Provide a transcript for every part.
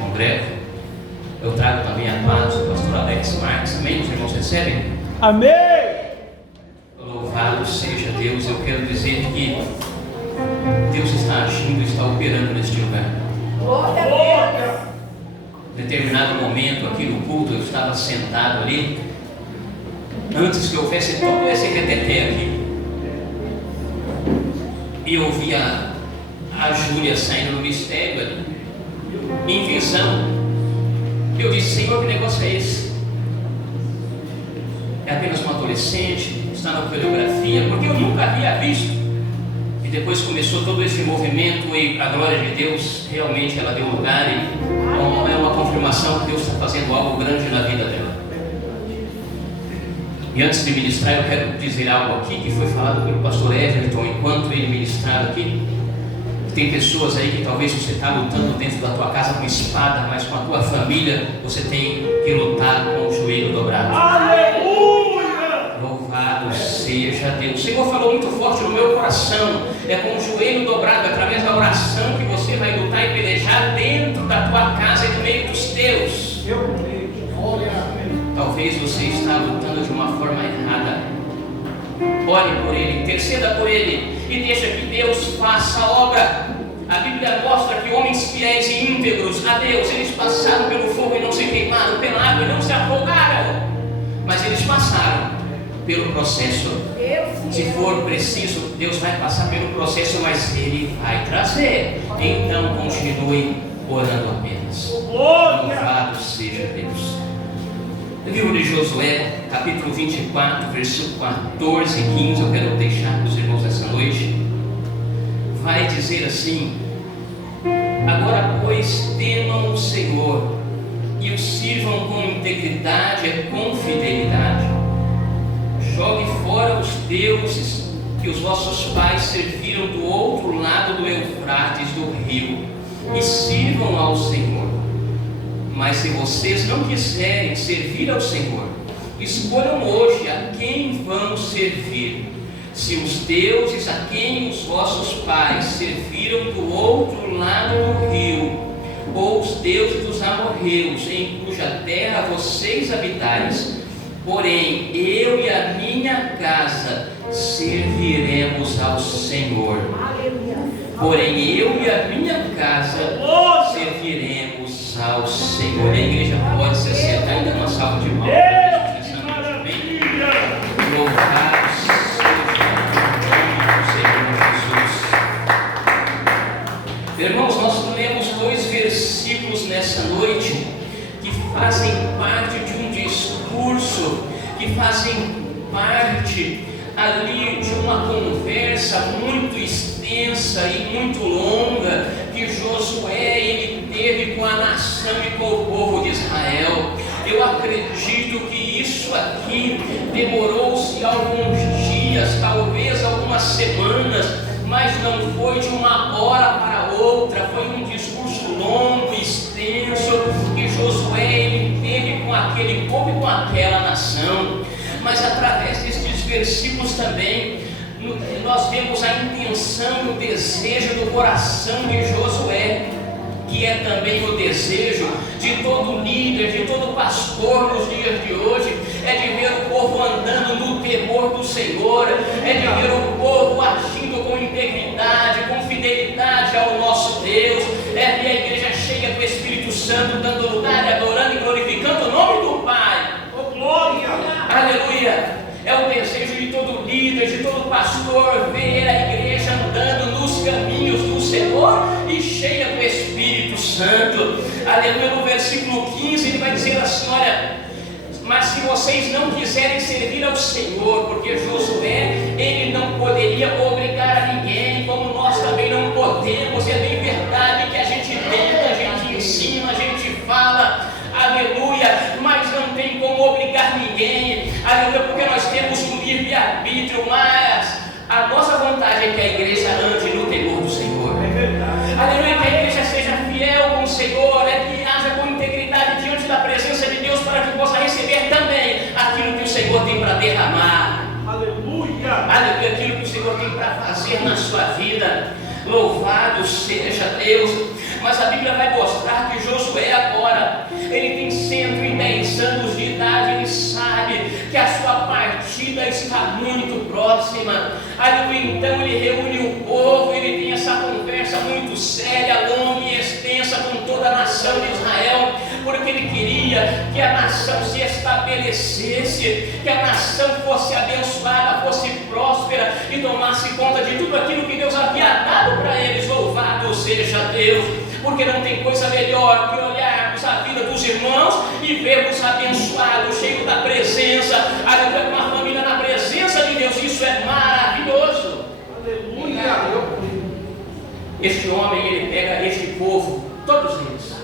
congrego. Eu trago também a paz do pastor Alex Marques. Amém? Os irmãos recebem? Amém! Louvado seja Deus. Eu quero dizer que Deus está agindo, está operando neste lugar. Glória a Deus! Em determinado momento aqui no culto, eu estava sentado ali, antes que houvesse todo esse reteté aqui, e eu via a Júlia saindo no mistério ali, em visão. Eu disse: Senhor, que negócio é esse? É apenas uma adolescente, está na coreografia, porque eu nunca havia visto. E depois começou todo esse movimento e a glória de Deus realmente ela deu lugar, e é uma confirmação que Deus está fazendo algo grande na vida dela. E antes de ministrar, eu quero dizer algo aqui que foi falado pelo pastor Everton enquanto ele ministrava aqui. Tem pessoas aí que talvez você está lutando dentro da tua casa com espada, mas com a tua família você tem que lutar com o joelho dobrado. Aleluia! Louvado seja Deus. O Senhor falou muito forte no meu coração. É com o joelho dobrado, através da oração, que você vai lutar e pelejar dentro da tua casa e no meio dos teus. Talvez você está lutando de uma forma errada. Ore por ele, interceda por ele e deixa que Deus faça a obra. A Bíblia mostra que homens fiéis e íntegros a Deus, eles passaram pelo fogo e não se queimaram, pela água e não se afogaram, mas eles passaram pelo processo. Se for preciso, Deus vai passar pelo processo, mas Ele vai trazer. Então continue orando apenas. Louvado seja Deus. No livro de Josué, capítulo 24, versículo 14 e 15, eu quero deixar para os irmãos essa noite. Vai dizer assim: agora, pois, temam o Senhor e o sirvam com integridade e com fidelidade. Jogue fora os deuses que os vossos pais serviram do outro lado do Eufrates, do rio, e sirvam ao Senhor. Mas se vocês não quiserem servir ao Senhor, escolham hoje a quem vão servir. Se os deuses a quem os vossos pais serviram do outro lado do rio, ou os deuses dos amorreus, em cuja terra vocês habitais, porém eu e a minha casa serviremos ao Senhor. Porém eu e a minha casa serviremos ao Senhor. A igreja pode se assentar e dar uma salva de palmas. Louvado Irmãos, nós lemos 2 versículos nessa noite que fazem parte de um discurso, que fazem parte ali de uma conversa muito extensa e muito longa que Josué ele teve com a nação e com o povo de Israel. Eu acredito que isso aqui demorou-se alguns dias, talvez algumas semanas, mas não foi de uma hora para outra. Foi um discurso longo, extenso, que Josué ele teve com aquele povo e com aquela nação. Mas através destes versículos também nós vemos a intenção e o desejo do coração de Josué, que é também o desejo de todo líder, de todo pastor nos dias de hoje, é de ver o povo andando no temor do Senhor, é de ver o povo agindo com integridade, com fidelidade ao nosso Deus, é ver a igreja cheia do Espírito Santo, dando lugar, adorando e glorificando o nome do Pai. Oh, glória! Aleluia! É o desejo de todo líder, de todo pastor, ver a igreja andando nos caminhos do Senhor e cheia do Espírito Santo. Aleluia! No versículo 15 ele vai dizer assim: olha, mas se vocês não quiserem servir ao Senhor, porque Josué ele não poderia obrigar a ninguém, como nós também não podemos. É bem verdade que a gente tenta, a gente ensina, a gente fala, aleluia, mas não tem como obrigar ninguém, aleluia, porque nós temos um livre-arbítrio. Mas a nossa vontade é que a igreja ande no temor do Senhor. Aleluia, que a igreja seja fiel com o Senhor, que haja com integridade diante da presença de Deus, para que possa receber também aquilo que o Senhor tem para derramar. Aleluia! Aleluia, aquilo que o Senhor tem para fazer na sua vida. Louvado seja Deus. Mas a Bíblia vai mostrar que Josué, Aleluia, então ele reúne o povo, ele tem essa conversa muito séria, longa e extensa com toda a nação de Israel, porque ele queria que a nação se estabelecesse, que a nação fosse abençoada, fosse próspera e tomasse conta de tudo aquilo que Deus havia dado para eles. Louvado seja Deus, porque não tem coisa melhor que olharmos a vida dos irmãos e vermos abençoados, cheios da presença, aleluia, com uma família na presença de Deus. Isso é maravilhoso. Aleluia. Este homem, ele pega este povo, todos eles,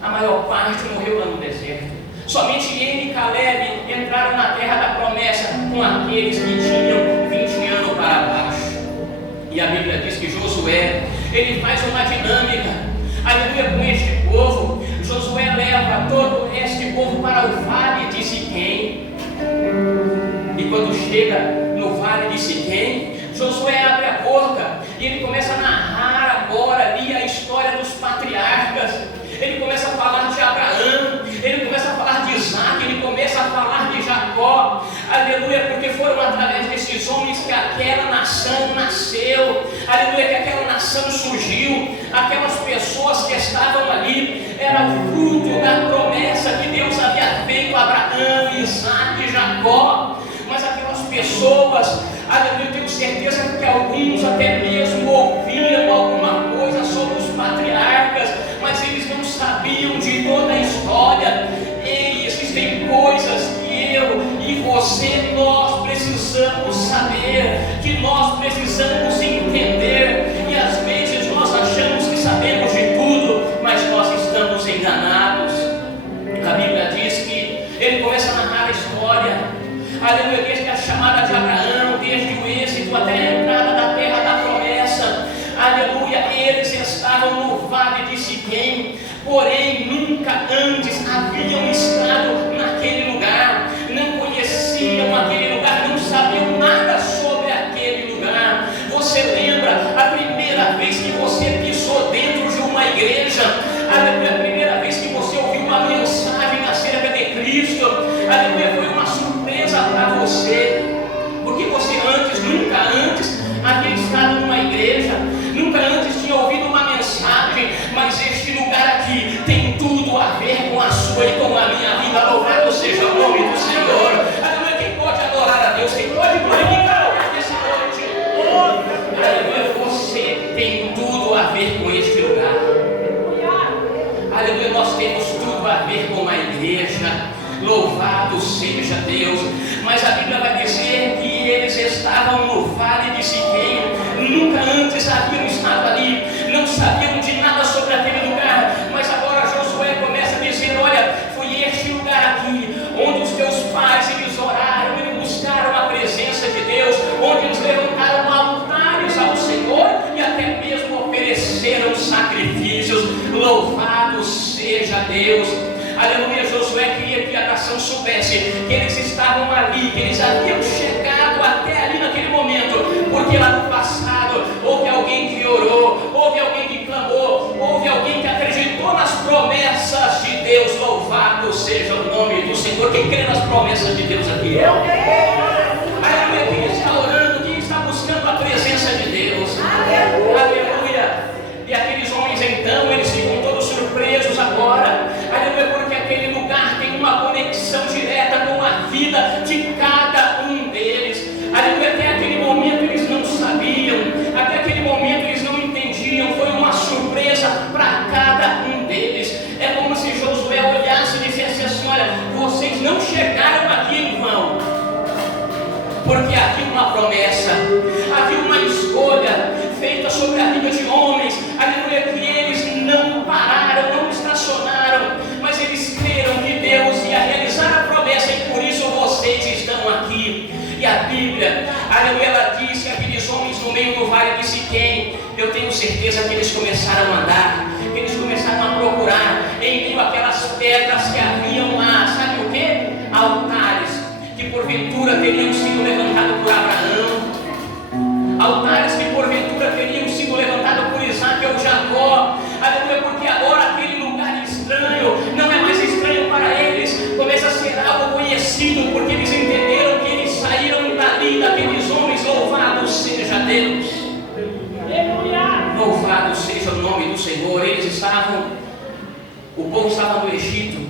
a maior parte morreu lá no deserto. Somente ele e Caleb entraram na terra da promessa com aqueles que tinham 20 anos para baixo. E a Bíblia diz que Josué, ele faz uma dinâmica, aleluia, com este povo. Josué leva todo este povo para o vale de Siquém. E quando chega no vale de Siquém, Josué abre a boca e ele começa a narrar agora ali a história dos patriarcas. Ele começa a falar de Abraão, ele começa a falar de Isaac, ele começa a falar de Jacó, aleluia, porque foram através desses homens que aquela nação nasceu, aleluia, que aquela nação surgiu, aquelas pessoas que estavam ali, era o fruto da promessa que Deus havia feito a Abraão, Isaac e Jacó. Mas aquelas pessoas, aleluia, eu tenho certeza que alguns até mesmo ouviram alguma coisa sobre os patriarcas, mas eles não sabiam de toda a história. E existem coisas que eu e você, nós precisamos saber, que nós precisamos entender, e às vezes nós achamos que sabemos de tudo, mas nós estamos enganados. A Bíblia diz que ele começa a narrar a história, aleluia, desde a chamada de Abraão, desde o êxito até a entrada da terra da promessa, aleluia. Eles estavam no vale de Siquém, porém nunca antes haviam estado naquele lugar, não conheciam aquele lugar, não sabiam nada sobre aquele lugar. Você lembra a primeira vez que você pisou dentro de uma igreja? Aleluia, a primeira vez que você ouviu uma mensagem acerca de Cristo, aleluia, foi uma surpresa para você, porque você nunca antes havia estado numa igreja, nunca antes tinha ouvido uma mensagem, mas este lugar aqui tem tudo a ver com a sua e com a minha vida. Louvado seja o nome do Senhor. Aleluia, quem pode adorar a Deus, quem pode glorificar o nome desse noite? Aleluia, você tem tudo a ver com este lugar. Aleluia, nós temos tudo a ver com a igreja. Louvado seja Deus. Mas a Bíblia vai dizer que eles estavam no vale de Siquém, nunca antes haviam estado ali, não sabiam de nada sobre aquele lugar. Mas agora Josué começa a dizer: olha, foi este lugar aqui onde os teus pais eles oraram, eles buscaram a presença de Deus, onde eles levantaram altares ao Senhor e até mesmo ofereceram sacrifícios. Louvado seja Deus. Aleluia, Josué queria que a nação soubesse que eles estavam ali, que eles haviam chegado até ali naquele momento, porque lá no passado houve alguém que orou, houve alguém que clamou, houve alguém que acreditou nas promessas de Deus. Louvado seja o nome do Senhor. Quem crê nas promessas de Deus aqui? Eu creio. Aleluia, quem está orando, quem está buscando a presença de Deus? Aleluia. Aleluia. E aqueles homens então, eles ficam todos surpresos agora, aleluia, porque aquele lugar tem uma conexão direta com a vida de cada um deles. Aleluia, até aquele momento eles não sabiam, até aquele momento eles não entendiam, foi uma surpresa para cada um deles. É como se Josué olhasse e dissesse assim: olha, vocês não chegaram aqui em vão, porque havia uma promessa, havia uma escolha feita sobre a vida de homens, aleluia, que eles não pararam, não estacionaram, mas eles creram que Deus ia realizar a promessa e por isso vocês estão aqui. E a Bíblia, aleluia, ela diz que aqueles homens no meio do vale de Siquém, eu tenho certeza que eles começaram a andar, que eles começaram a procurar em meio àquelas pedras que haviam lá, sabe o que? Altares que porventura teriam sido levantados por Abraão, altares que porventura teriam sido levantados por Isaac ou Jacó, aleluia, porque agora aquele lugar estranho não é mais estranho para eles, começa a ser algo conhecido, porque eles entenderam que eles saíram dali, daqueles homens. Louvado seja O povo estava no Egito,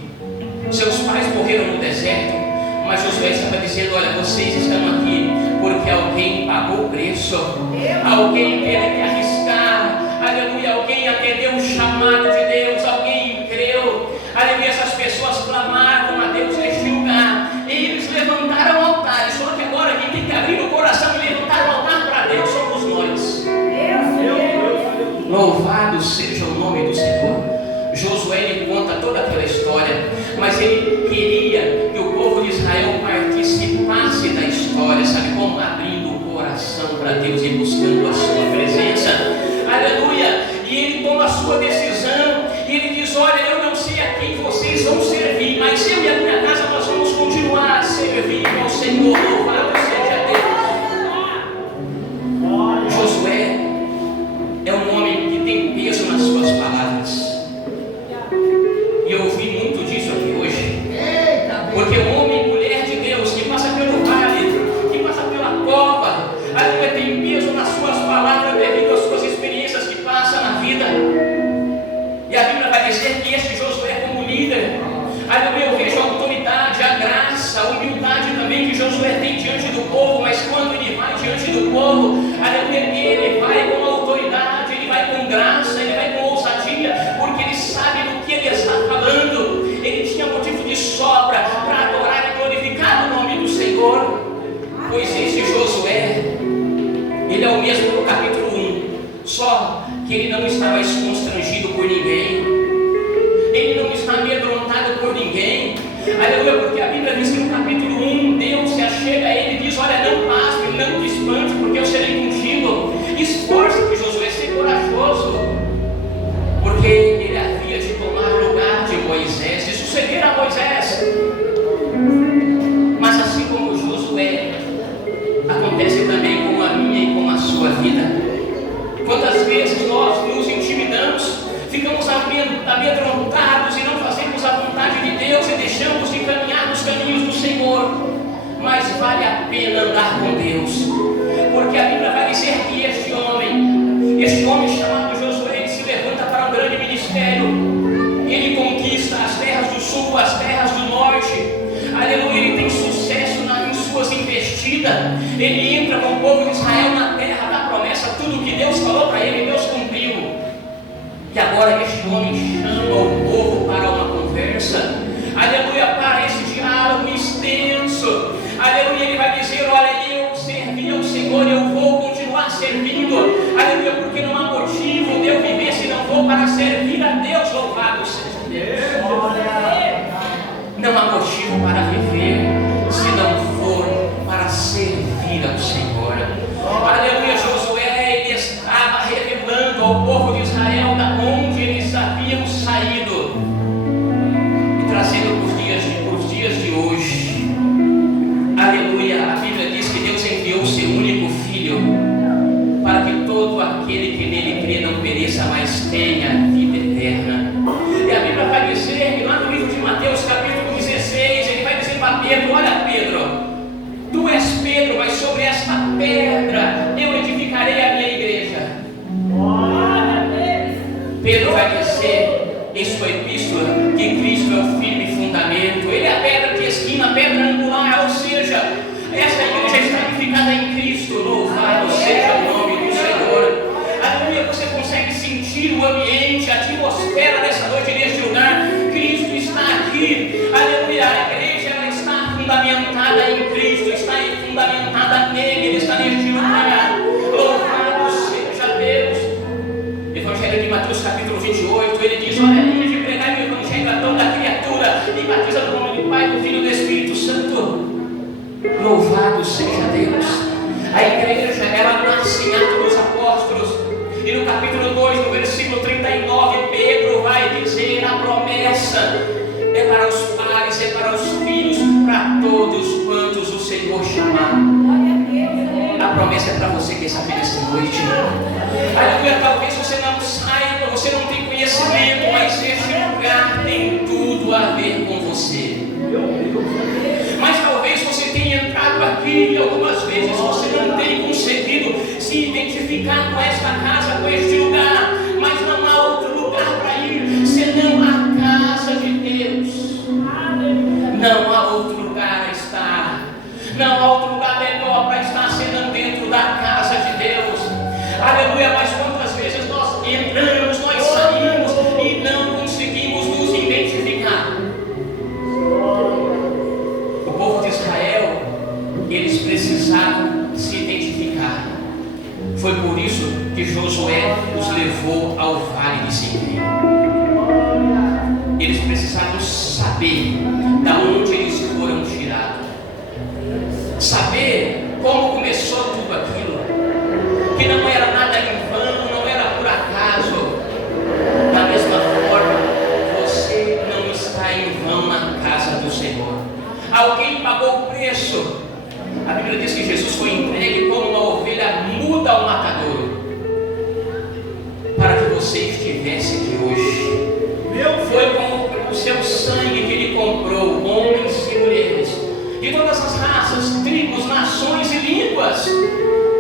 seus pais morreram no deserto, mas Josué estava dizendo: olha, vocês estão aqui porque alguém pagou o preço, alguém teve que arriscar, aleluia, alguém atendeu o chamado de Deus, alguém creu, aleluia. Essas pessoas clamaram a Deus neste lugar, e eles levantaram altares. Só que agora quem tem que abrir o coração e levantar o altar para Deus somos nós. Louvado seja o nome do Senhor. Josué, ele conta toda aquela história, mas ele queria que o povo de Israel participasse da história, sabe como? Abrindo o coração para Deus e buscando a sua presença, aleluia. E ele toma a sua decisão, e ele diz: olha, eu não sei a quem vocês vão servir, mas eu e a minha casa nós vamos continuar a servir ao Senhor. Louvado seja Deus. Josué é um homem que tem peso nas suas palavras. E eu ouvi muito disso aqui hoje. Porque o homem e mulher de Deus que passa pelo vale, que passa pela cova, aleluia, tem peso nas suas palavras devido às suas experiências que passa na vida. E a Bíblia vai dizer que este Josué, como líder, aleluia, eu vejo a autoridade, a graça, a humildade também que Josué tem diante do povo. Mas quando ele vai diante do povo, aleluia, ele vai com autoridade, ele vai com graça, ele vai com ousadia, porque ele sabe do que ele está falando. Ele tinha motivo de sobra para adorar e glorificar o nome do Senhor. Pois este Josué, ele é o mesmo do capítulo 1, só que ele não está mais constrangido por ninguém, ele não está amedrontado por ninguém, aleluia, porque a Bíblia diz que no capítulo 1, Deus se achega a ele e diz: olha, não pasme, não te espante, porque eu serei contigo. Esforça-te, Josué, ser corajoso, porque ele havia de tomar o lugar de Moisés, de suceder a Moisés. Mas assim como Josué, acontece também com a minha e com a sua vida. Quantas vezes nós nos intimidamos, ficamos amedrontados e não fazemos a vontade de Deus e deixamos de caminhar nos caminhos do Senhor. Mas vale a pena andar com Deus, porque a Bíblia vai dizer que este homem chamado Josué, ele se levanta para um grande ministério. Ele conquista as terras do sul, as terras do norte, aleluia. Ele tem sucesso em suas investidas. Ele entra com o povo de Israel na terra da promessa. Tudo que Deus falou para ele, Deus cumpriu. E agora este homem chama o povo para uma conversa, aleluia, para esse diálogo extenso, aleluia. Ele vai dizer: olha, eu servi ao Senhor, eu vou continuar servindo, aleluia, porque não há motivo de eu viver se não for para servir a Deus. Louvado seja Deus. Não há motivo para viver se não for para servir ao Senhor. Aleluia. Josué, ele estava revelando ao povo de Israel da onde eles haviam saído e trazendo para os dias de hoje. Aleluia. A Bíblia diz que Deus enviou o seu único filho para que todo aquele que nele crê não pereça, mas tenha vida eterna. E a Bíblia vai dizer que lá no livro de Mateus, capítulo 16, ele vai dizer para Pedro: olha, Pedro, tu és Pedro, mas sobre esta pedra eu edificarei a minha igreja. Pedro vai dizer em sua epístola que Cristo é o firme fundamento, ele é a pedra de esquina, a pedra angular, ou seja, esta igreja está edificada em Cristo. Louvado seja o nome do Senhor. Aleluia. Você consegue sentir o ambiente, a atmosfera dessa noite neste lugar. Cristo está aqui, aleluia. A igreja, ela está fundamentada em Cristo, está fundamentada nele, ele está neste lugar. Louvado seja Deus. Evangelho de Mateus capítulo 28, ele diz: olha, de pregar o evangelho a toda criatura e batiza no nome do Pai, do Filho e do Espírito Santo. Louvado seja Deus. A igreja, ela nasce em Atos dos Apóstolos, e no capítulo 2, no versículo 39, Pedro vai dizer: a promessa é para os pais, é para os filhos, para todos quantos o Senhor chamar. A promessa é para você que está aqui nesta noite. Aleluia. Talvez você não saiba, você não tem conhecimento, mas este lugar tem tudo a ver com você. Mas talvez você tenha entrado aqui e algumas vezes você não tenha conseguido se identificar com esta casa, com este lugar, mas não há outro lugar para ir senão a casa eles precisavam saber da onde eles foram tirados. Saber como começou tudo aquilo. Que não era nada em vão, não era por acaso. Da mesma forma, você não está em vão na casa do Senhor. Alguém pagou o preço. A Bíblia diz que Jesus foi entregue como uma ovelha muda ao matadouro, para que você estivesse aqui hoje. Foi com o seu sangue que Ele comprou homens e mulheres de todas as raças, tribos, nações e línguas.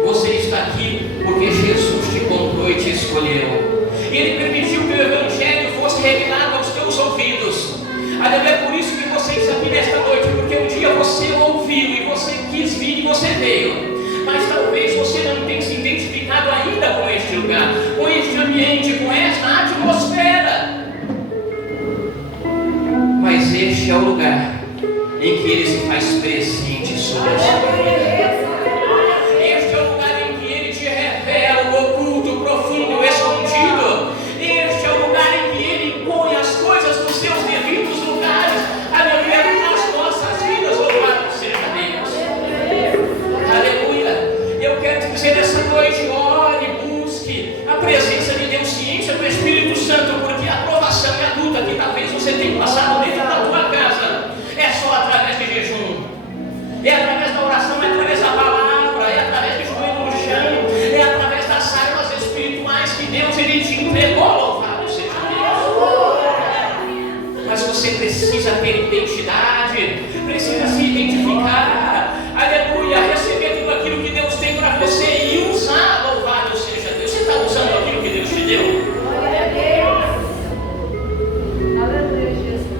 Você está aqui porque Jesus te comprou e te escolheu. E Ele permitiu que o Evangelho fosse revelado aos teus ouvidos. É por isso que você está aqui nesta noite, porque um dia você ouviu e você quis vir e você veio. Mas talvez você não tenha se identificado ainda com este lugar, com este ambiente, com esta atmosfera. Mas este é o lugar em que Ele se faz presente sobre a sua vida. Este é o lugar em que Ele te revela o oculto, o profundo, o escondido. Este é o lugar em que Ele põe as coisas nos seus devidos lugares. Aleluia, nas nossas vidas, louvado seja Deus. Aleluia. Eu quero te dizer nessa noite, ore, busque a presença de Deus, ciência do Espírito Santo, porque a provação e a luta que talvez você tenha passado dentro da tua casa é só através de jejum, é através da oração, é através da palavra, é através de joelho no chão, é através das armas espirituais que Deus Ele te entregou, louvado seja Deus. Mas você precisa ter identidade, precisa se identificar, aleluia, receber tudo aquilo que Deus tem para você e usar, louvado seja Deus. Você está usando aquilo que Deus te deu? Glória a Deus. Aleluia, Jesus.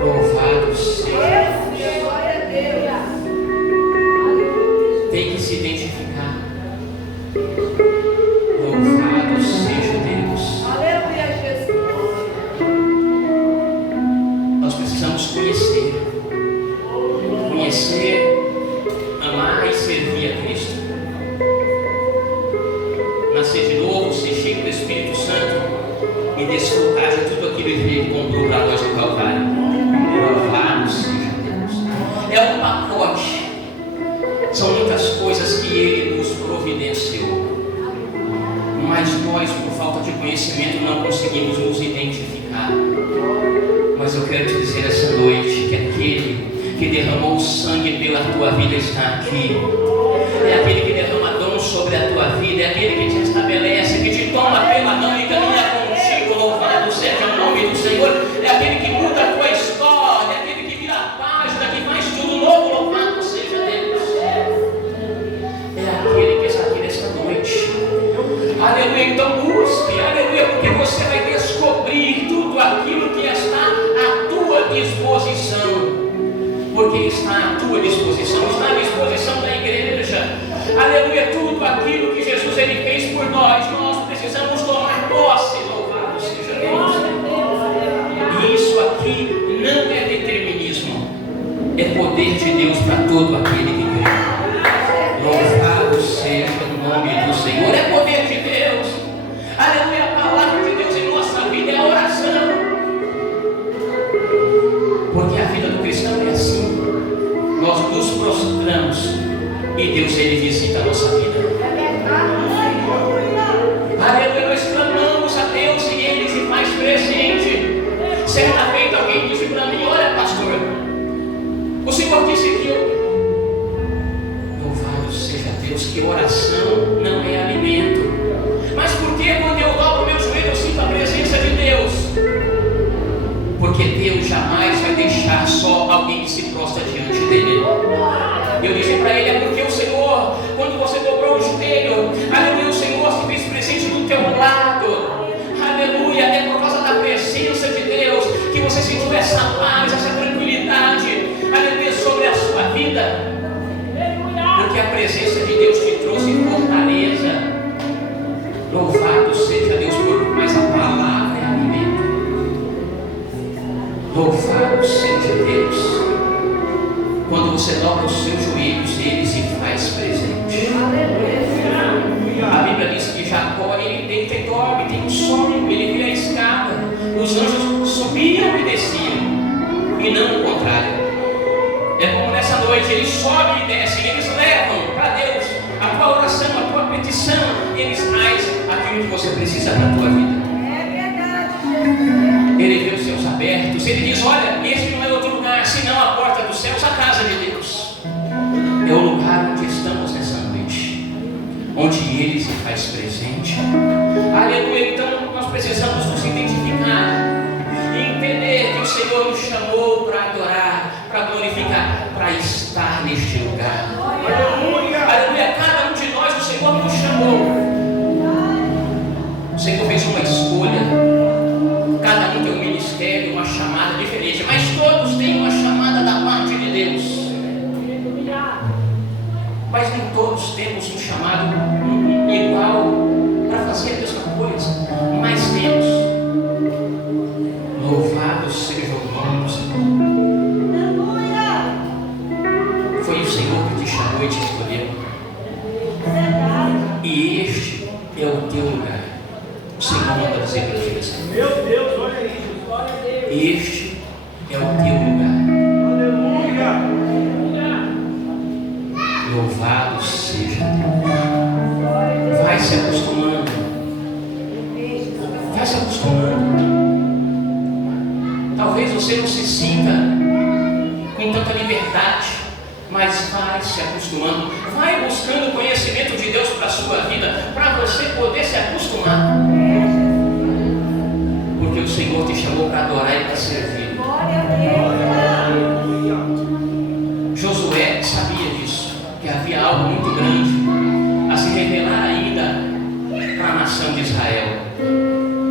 Louvado seja Deus, glória a Deus. Tem que se identificar. Louvado seja Deus. Aleluia, Jesus. Nós precisamos conhecer, amar e servir a Cristo. Nascer de novo, ser cheio do Espírito Santo e desfrutar de tudo aquilo que Ele comprou para nós no Calvário. Louvado seja Deus. É um pacote. São muitas coisas que Ele nos providenciou. Mas nós, por falta de conhecimento, não conseguimos nos identificar. Mas eu quero te dizer essa noite que aquele que derramou o sangue pela tua vida está aqui. É aquele que derrama dom sobre a tua vida, é aquele que te estabelece, que te toma pela mão e caminha contigo. Louvado seja o nome do Senhor. É aquele que muda a tua história, é aquele que vira a página, que faz tudo novo. Louvado seja Deus. É aquele que está aqui nesta noite. Aleluia, então busque, aleluia, porque você vai descobrir tudo aquilo que está à tua disposição. Porque está à tua disposição, está à disposição da igreja. Aleluia, tudo aquilo que Jesus Ele fez por nós, nós precisamos tomar posse. Louvado seja Deus. E isso aqui não é determinismo, é poder de Deus para todo aquele que crê. Louvado seja o nome do Senhor, é poder de Deus. Aleluia, a palavra de Deus em nossa vida é a oração. Porque a vida do cristão é assim. Nós nos prostramos e Deus Ele visita a nossa vida. Aleluia, nós clamamos a Deus e Ele se faz presente. Certa feita alguém disse para mim: olha, pastor, o Senhor disse que louvado seja Deus, que oração não é alimento. Mas por que quando eu dobro meu joelho eu sinto a presença de Deus? Porque Deus jamais vai deixar só alguém que se prostra diante dele. Eu disse para ele: é porque o Senhor, quando você dobrou o joelho, aleluia, o Senhor se fez presente do teu lado. Aleluia, é por causa da presença de Deus que você sentiu essa paz, essa tranquilidade, aleluia, sobre a sua vida. Porque a presença de Deus te trouxe fortaleza. Louvado seja Deus, mas a palavra é alimento. Louvado seja Deus. Quando você dobra os seus joelhos, Ele se faz presente. A Bíblia diz que Jacó, ele deita e dorme, tem um sonho, ele vê a escada, os anjos subiam e desciam, e não o contrário. É como nessa noite, eles sobem e descem, eles levam para Deus a tua oração, a tua petição, e eles trazem aquilo que você precisa para a tua vida. É verdade, Jesus. Ele vê os céus abertos, ele diz: olha, este não é outro lugar, senão a porta dos céus, a casa de Deus. É o lugar onde estamos nessa noite, onde Ele se faz presente. Aleluia. Então nós precisamos nos identificar e entender que o Senhor nos chamou para adorar, para glorificar, para estar neste lugar. Aleluia. Cada um de nós, o Senhor nos chamou. O Senhor fez uma escolha. Cada um tem um ministério, uma chamada diferente, mas todos têm uma chamada da parte de Deus. Mas nem todos temos um chamado igual para fazer a mesma coisa. Mas temos. Louvado seja o nome do Senhor. Foi o Senhor que te chamou e te escolheu. E este é o teu lugar. O Senhor manda dizer para ti assim: Meu Deus, olha isso. este é o teu lugar. Aleluia. Louvado seja Deus. Vai se acostumando. Vai se acostumando. Talvez você não se sinta com tanta liberdade, mas vai se acostumando. Vai buscando o conhecimento de Deus para a sua vida, para você poder se acostumar. Porque o Senhor te chamou para adorar e para servir. Glória a Deus. Josué sabia disso, que havia algo muito grande a se revelar ainda para a nação de Israel.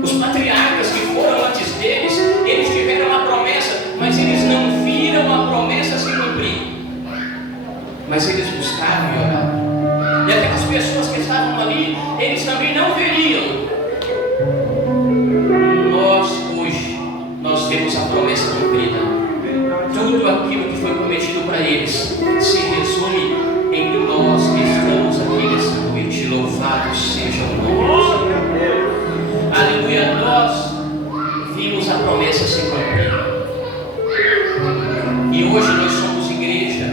Os patriarcas que foram antes deles, eles tiveram a promessa, mas eles não viram a promessa se cumprir. Mas eles buscaram e oraram. E aquelas pessoas que estavam ali, eles também não veriam. Nós hoje, nós temos a promessa cumprida. Tudo aquilo que foi prometido para eles se resume em nós que estamos aqui nessa noite. Louvado seja o nome do Senhor. Aleluia. Nós vimos a promessa se cumprir. E hoje nós somos igreja.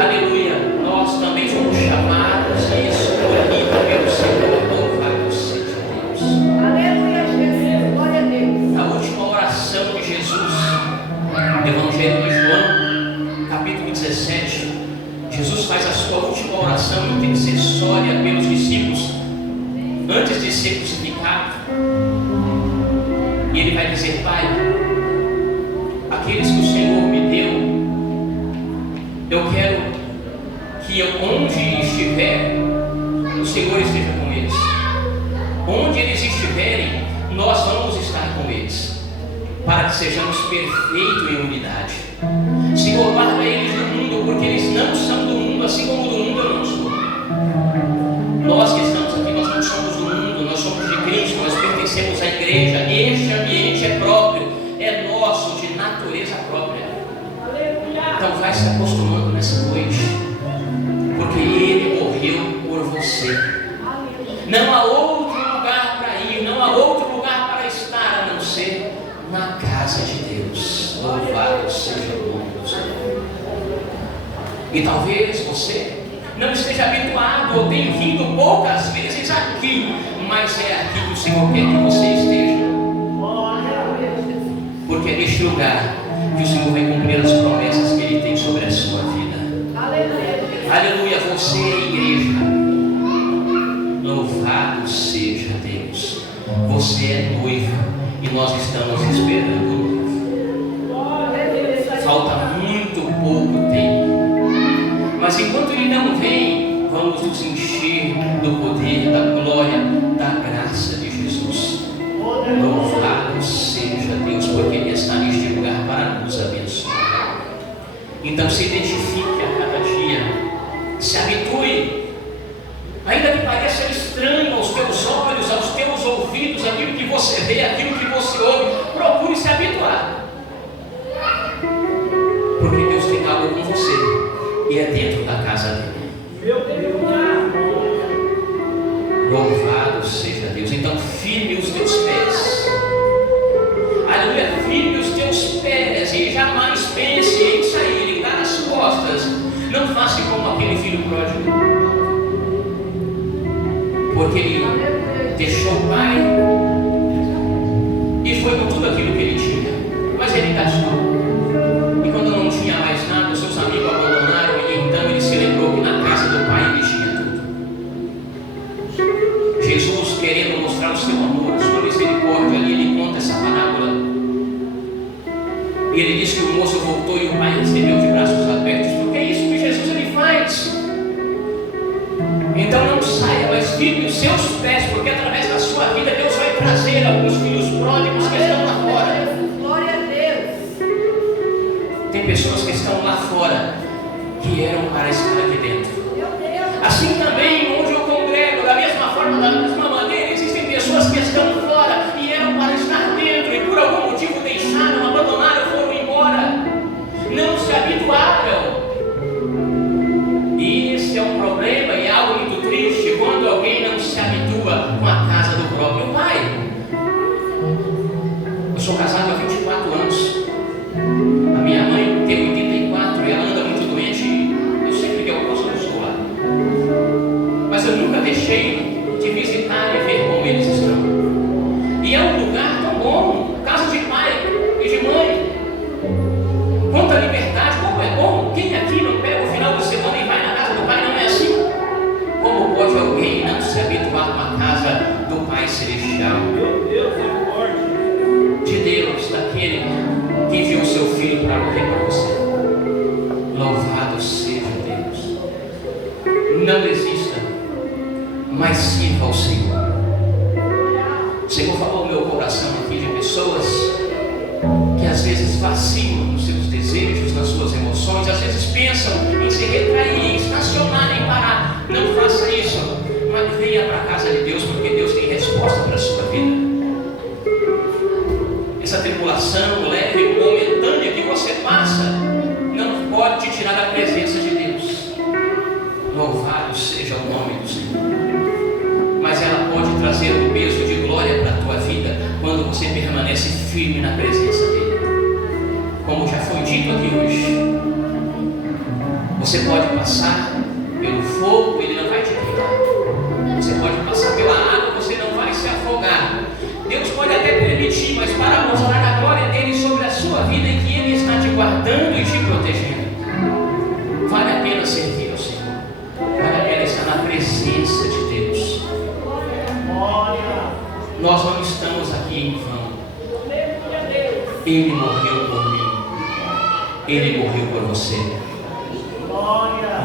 Aleluia. Nós também fomos chamados e escolhidos pelo Senhor. Louvado seja Deus. Aleluia, Jesus. Glória a Deus. A última oração de Jesus, Evangelho de João, capítulo 17, Jesus faz a sua última oração intercessória pelos discípulos, antes de ser crucificado. E ele vai dizer: Pai, aqueles que o Senhor me deu, eu quero que onde estiver, o Senhor esteja com eles. Onde eles estiverem, nós vamos estar com eles, para que sejamos perfeitos em unidade. Senhor, guarda eles do mundo, porque eles não são do mundo, assim como do mundo eu não sou. Nós que estamos aqui, nós não somos do mundo, nós somos de Cristo, nós pertencemos à igreja. Este ambiente é próprio, é nosso, de natureza própria. Então vai se acostumando nessa noite, porque Ele morreu por você. Não há outro lugar para ir, não há outro lugar para estar a não ser na casa de Deus. Louvado seja o nome do Senhor. E talvez você não esteja habituado ou tenha vindo poucas vezes aqui, mas é aqui que o Senhor quer que você esteja. Porque é neste lugar que o Senhor vai cumprir as promessas que Ele tem sobre a sua vida. Aleluia. Aleluia, você é igreja. Louvado seja Deus. Você é noiva e nós estamos esperando o noivo. Falta muito pouco tempo. Mas enquanto Ele não vem, vamos nos encher do poder, da glória, da graça de Jesus. Louvado seja Deus, porque Ele está neste lugar para nos abençoar. Então se identifique a cada dia, se habitue, ainda que pareça estranho aos teus olhos, aos teus ouvidos, aquilo que você vê, aquilo que você ouve, procure se habituar, porque Deus tem algo com você e é dentro da casa dele. Meu Deus. Louvado seja Deus. Então firme os teus pés. Aleluia. pródigo, porque ele deixou o pai e foi com tudo aquilo que ele tinha, mas ele gastou. E quando não tinha mais nada, os seus amigos abandonaram, e então ele se lembrou que na casa do pai ele tinha tudo. Jesus, querendo mostrar o seu amor, a sua misericórdia, ali ele conta essa parábola. E ele diz que o moço voltou e o pai recebeu de braços abertos, porque é isso que Jesus ele faz. Então não saia, mas firme os seus pés, porque através da sua vida Deus vai trazer alguns filhos pródigos que estão lá fora. Glória a Deus. Tem pessoas que estão lá fora que eram para estar aqui dentro. Assim também onde eu congrego, da mesma forma, da mesma maneira, existem pessoas que estão fora e eram para estar dentro e por algum motivo deixaram, abandonaram, foram embora, não se habituaram. E esse é um problema e é algo muito triste quando alguém não se habitua com a casa do próprio pai. Eu sou casado há 24 anos. A minha mãe tem 84 e ela anda muito doente. Eu sempre que eu posso, eu estou lá. Mas eu nunca deixei de visitar e ver como eles estão. E é um lugar tão bom, casa de pai e de mãe. Quanta liberdade, como é bom. Quem aqui não pega o final de semana e vai na casa do pai? Não é assim? Como pode alguém não se habituar com a casa do Pai Celestial? Meu Deus, é forte. De Deus, daquele que enviou seu Filho para morrer por você. Louvado seja Deus. Não desista, mas sirva ao Senhor. O Senhor falou no meu coração aqui de pessoas que às vezes vacilam nos seus desejos, nas suas emoções, às vezes pensam em se retrair, em estacionar, em parar. Não faça isso, mas venha para a casa de Deus, porque Deus tem resposta para a sua vida. Essa tribulação leve e momentânea que você passa não pode te tirar da presença de Deus. Louvado seja o nome do Senhor. Mas ela pode trazer um peso de glória para a tua vida quando você permanece firme na presença dele. Como já foi dito aqui hoje, você pode passar pelo fogo, ele não vai te queimar. Você pode passar pela água, você não vai se afogar. Deus pode até permitir, mas para mostrar a glória dele sobre a sua vida e que ele está te guardando e te protegendo. Vale a pena servir ao Senhor. Vale a pena estar na presença de Deus. Nós não estamos aqui em vão. Ele morreu por mim. Ele morreu por você.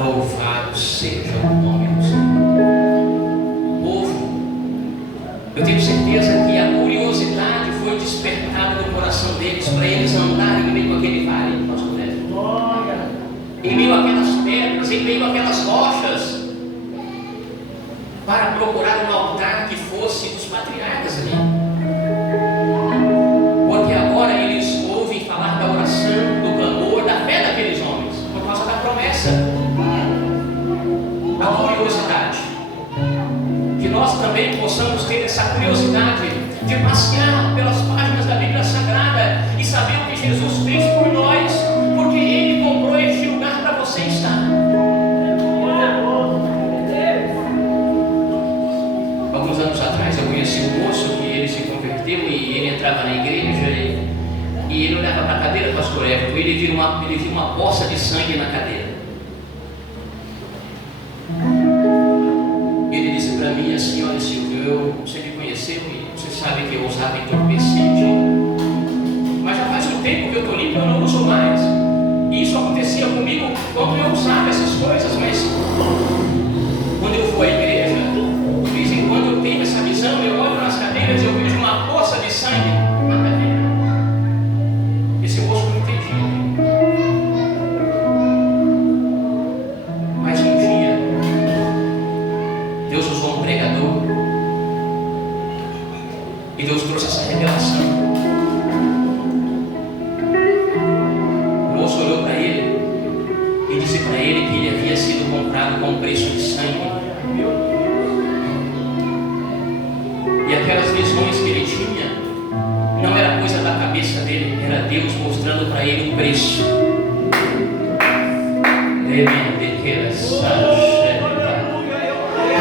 Louvado seja o nome do Senhor. Povo, eu tenho certeza que a curiosidade foi despertada no coração deles para eles andarem em meio àquele vale, pastor Neto. Em meio àquelas pedras, em meio àquelas rochas, para procurar um altar que fosse dos patriarcas ali. Porque agora eles ouvem falar da oração, do clamor, da fé daqueles homens, por causa da promessa. A curiosidade. Que nós também possamos ter essa curiosidade de passear pelas páginas da Bíblia Sagrada e saber o que Jesus fez por nós, porque Ele comprou este lugar para você estar. Alguns anos atrás eu conheci um moço que ele se converteu e ele entrava na igreja e ele olhava para a cadeira, pastor Everton, ele viu uma poça de sangue na cadeira. Ele disse para mim assim: olha Silvio, você me conheceu e você sabe que eu usava entorpecente, mas já faz um tempo que eu estou limpo e eu não uso mais. E isso acontecia comigo quando eu usava essas coisas, mas quando eu vou à igreja, de vez em quando eu tenho essa visão, eu olho nas cadeiras e eu vejo uma poça de sangue na cadeira. Esse moço não entendia. Mas um dia Deus usou um pregador e Deus trouxe essa revelação. O moço olhou para ele e disse para ele que ele havia sido comprado com preço de sangue. E aquelas visões que ele tinha não era coisa da cabeça dele, era Deus mostrando para ele o preço.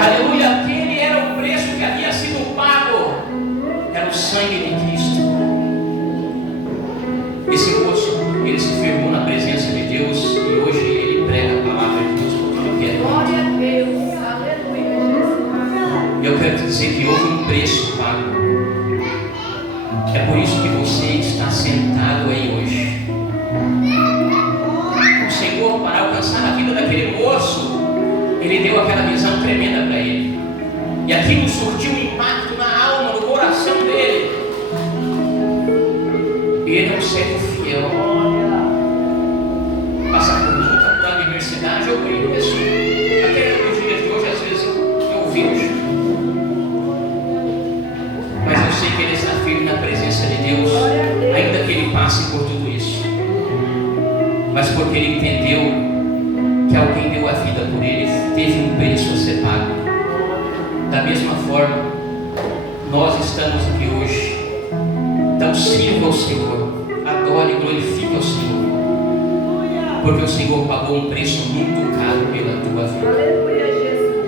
Aleluia, aquele era o preço que havia sido pago, era o sangue de Cristo. Esse moço, ele se firmou na presença de Deus e hoje ele prega a palavra de Deus por tudo que é. Glória a Deus. Aleluia, Jesus. Eu quero te dizer que houve um preço pago. É por isso que você está sentado aí hoje. O Senhor, para alcançar a vida daquele moço, Ele deu aquela visão tremenda para ele. E aquilo surtiu um impacto na alma, no coração dele. Ele é um servo fiel. Passa por luta, por adversidade, eu conheço. Até nos dias de hoje, às vezes, eu vejo. Mas eu sei que ele está firme na presença de Deus, ainda que ele passe por tudo isso. Mas porque ele entendeu que alguém deu a vida por ele, teve um preço a ser pago. Da mesma forma, nós estamos aqui hoje. Então sirva ao Senhor, adore e glorifique ao Senhor, porque o Senhor pagou um preço muito caro pela tua vida. Aleluia, Jesus.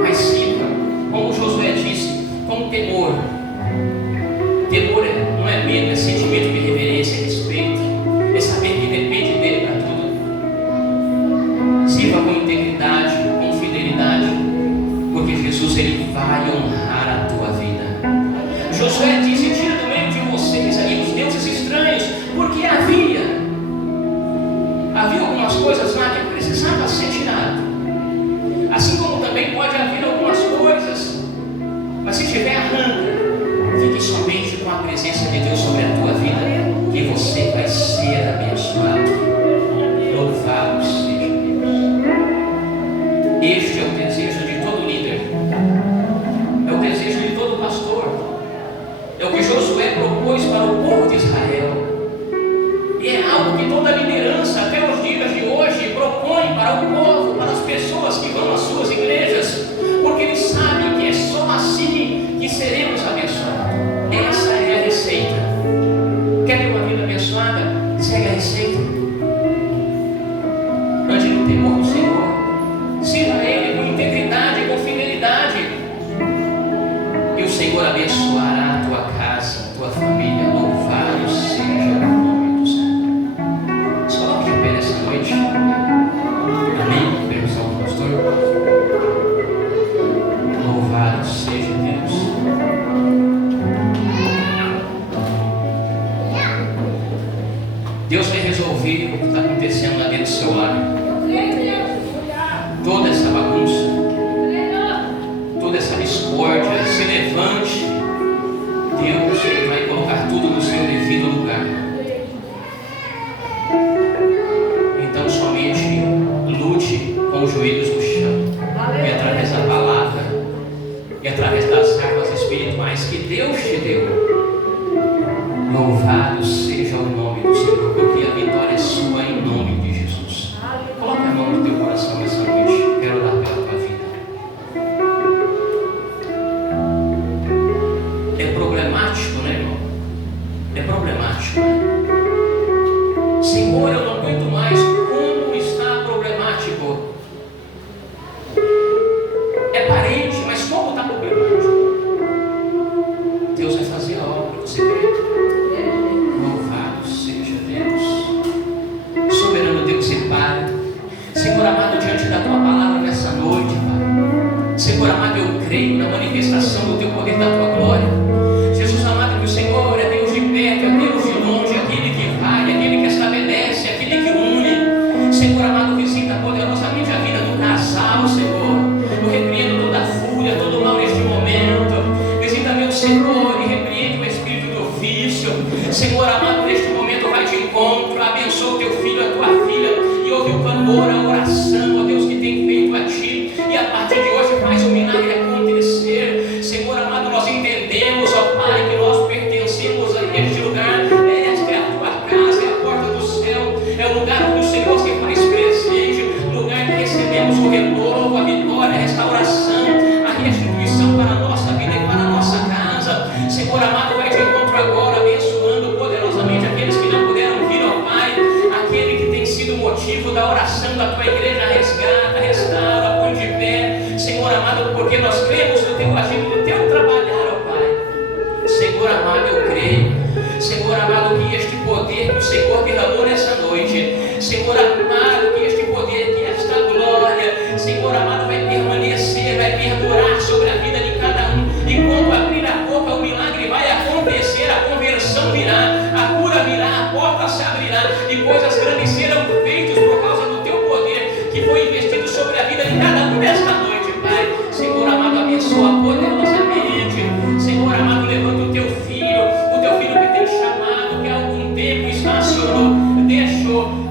Mas sirva, como Josué disse, com temor. Temor não é medo, é sentimento de reverência e respeito. É saber que depende dele para tudo. Sirva com integridade, com fidelidade, porque Jesus ele vai honrar a tua vida. Josué disse: tira do meio de vocês aí os deuses estranhos, porque havia algumas coisas lá que precisavam ser tiradas. Assim como também pode haver algumas coisas, mas se tiver, arranca. Fique somente com a presença de Deus sobre a tua vida, que você vai ser abençoado. Louvado seja Deus. Este é o desejo de todo líder, é o desejo de todo pastor, é o que Josué propôs para o povo de Israel, e é algo que toda liderança até os dias de hoje propõe para o povo, para as pessoas que vão às suas igrejas, porque eles sabem que é só assim que seremos abençoados. Essa é a receita. Quer ter uma vida abençoada? Segue a receita. Ande no temor do Senhor. Sirva a Ele com integridade e com fidelidade. E o Senhor abençoará a tua casa, a tua família. Louvado seja o nome do Senhor. Se coloque de pé nessa noite. Amém? Permissão do pastor. Louvado seja Deus. Deus vai resolver o que está acontecendo lá dentro do seu lar. Toda essa bagunça, toda essa discórdia, se levante. Deus vai colocar tudo no seu devido lugar. Então somente lute com os joelhos no chão. E através da palavra e através das armas espirituais que Deus te deu. Louvado seja o nome do Senhor, porque a vitória é sua em nome de Jesus. Coloque a mão no teu coração nessa noite. Quero orar pela tua vida. É problemático, né, irmão? É problemático, né? Senhor, eu não aguento mais. Como está problemático? É parente, mas como está problemático? Deus vai fazer a obra, você crê? Louvado seja Deus. Soberano Deus e Pai, Senhor amado, diante da tua palavra nessa noite, Pai. Senhor amado, eu creio na manifestação do teu poder, da tua glória. Jesus amado, que o Senhor é Deus de perto, é Deus de longe, aquele que vai, aquele que estabelece, aquele que une. Senhor amado, visita poderosamente a vida do casal, Senhor. Eu repreendo toda a fúria, todo o mal neste momento. Visita meu Senhor e repreende o espírito do vício. Senhor amado, neste momento vai de encontro, abençoa o teu filho, a tua filha, e ouve o clamor, a oração, ó Deus, que tem feito a ti, e a partir de hoje faz o milagre acontecer. quando deixo